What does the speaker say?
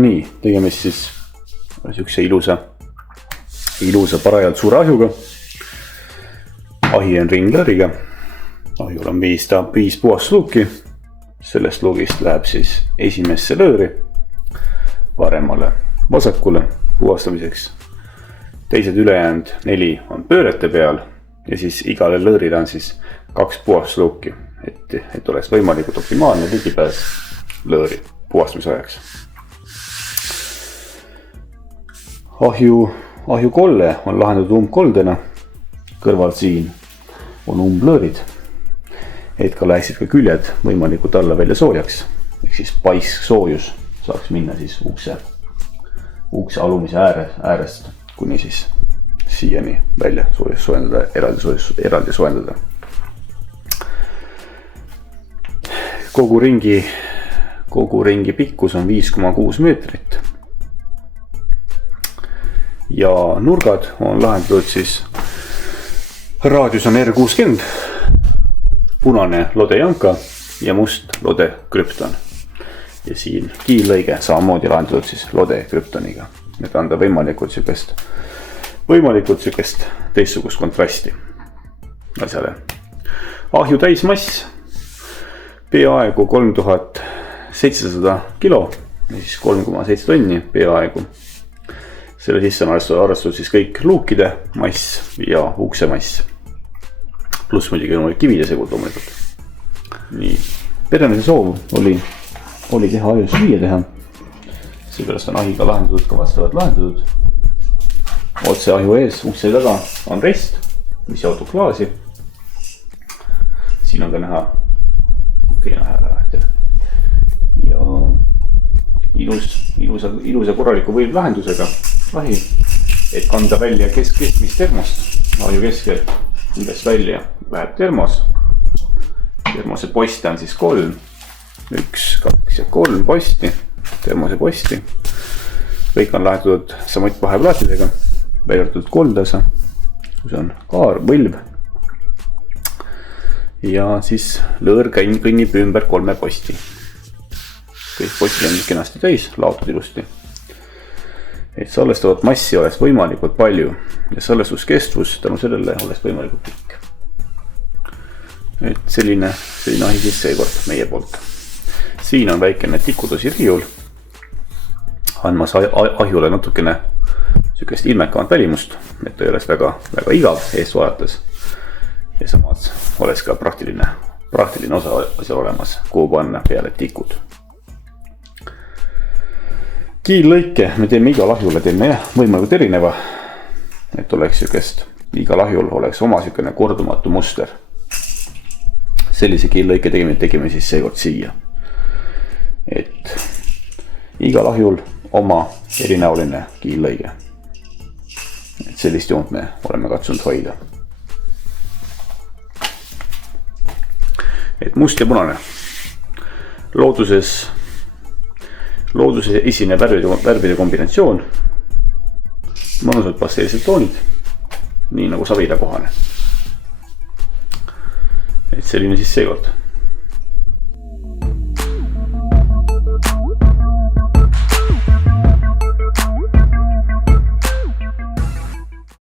Nii, tegemist siis siukse ilusa parajalt suure ahjuga. Ahi on ringlõõriga. Ahjul on 5 puhast luuki. Sellest luugist läheb siis esimesse lõõri, paremale vasakule puhastamiseks. Teised ülejäänud 4 on pöörete peal ja siis igale lõõrile on siis 2 puhast luuki, et oleks võimalikult optimaalne ligipääs lõõri puhastamise ajaks. Ahju kolle on lahendatud umbkoldena, kõrval siin on umblõõrid, et ka läheksid ka küljed võimalikult alla välja soojaks, ehk siis paisk soojus saaks minna siis ukse alumise äärest kuni siis siiani välja soojendada, eraldi soojendada. Kogu ringi pikkus on 5,6 meetrit. Ja nurgad on lahendatud siis, raadius on R60, punane lode janka ja must lode krüpton. Ja siin kiillõige samamoodi lahendatud siis lode krüptoniga, et anda võimalikult sükest teistsugust kontrasti asjale. Ahju täismass peaaegu 3700 kilo, siis 3,7 tonni peaaegu. Selle sisse on arvestatud siis kõik luukide mass ja ukse mass. Pluss muidugi on kivide segud loomulikult. Nii, peremise soov oli teha ahjus süüa teha. Seepärast on ahiga lahendatud, ka vastavalt lahendatud. Otse ahju ees, ukse taga on rest, mis jaotub klaasi. Siin on ka näha ja ilusa korraliku võimlahendusega ahi, et kanda välja keskmist termost. Ahju keskel üles välja läheb termos. Termose poste on siis 3, 1, 2 ja 3 posti, termose posti. Kõik on lahendatud samuti vaheplaatidega, väljatud koldasa, kus on kaar, võlv. Ja siis lõõr kõnnib ümber 3 posti. Kõik postid on kenasti täis, laotud ilusti. Et salvestavat massi oleks võimalikult palju ja salvestuskestvus tänu sellele oleks võimalikult pikk. Et selline ahi siis seekord meie poolt. Siin on väikene tikutusi riiul, andmas ahjule natukene sükest ilmekavat välimust, et ta ei oleks väga igav eest vaadates. Ja samas oleks ka praktiline osa olemas, kuhu panna peale tikud. Kiillõike me teeme igal ahjule võimalikult erineva, et oleks igal ahjul oleks oma sükene kordumatu muster. Sellise kiillõike tegime siis seekord siia. Et igal ahjul oma erinäoline kiillõige. Et sellist joont me oleme katsunud hoida. Et must ja punane. Looduses esine värvide kombinatsioon. Mõnusad pasteelsed toonid, nii nagu savila kohane. Et selline siis seekord.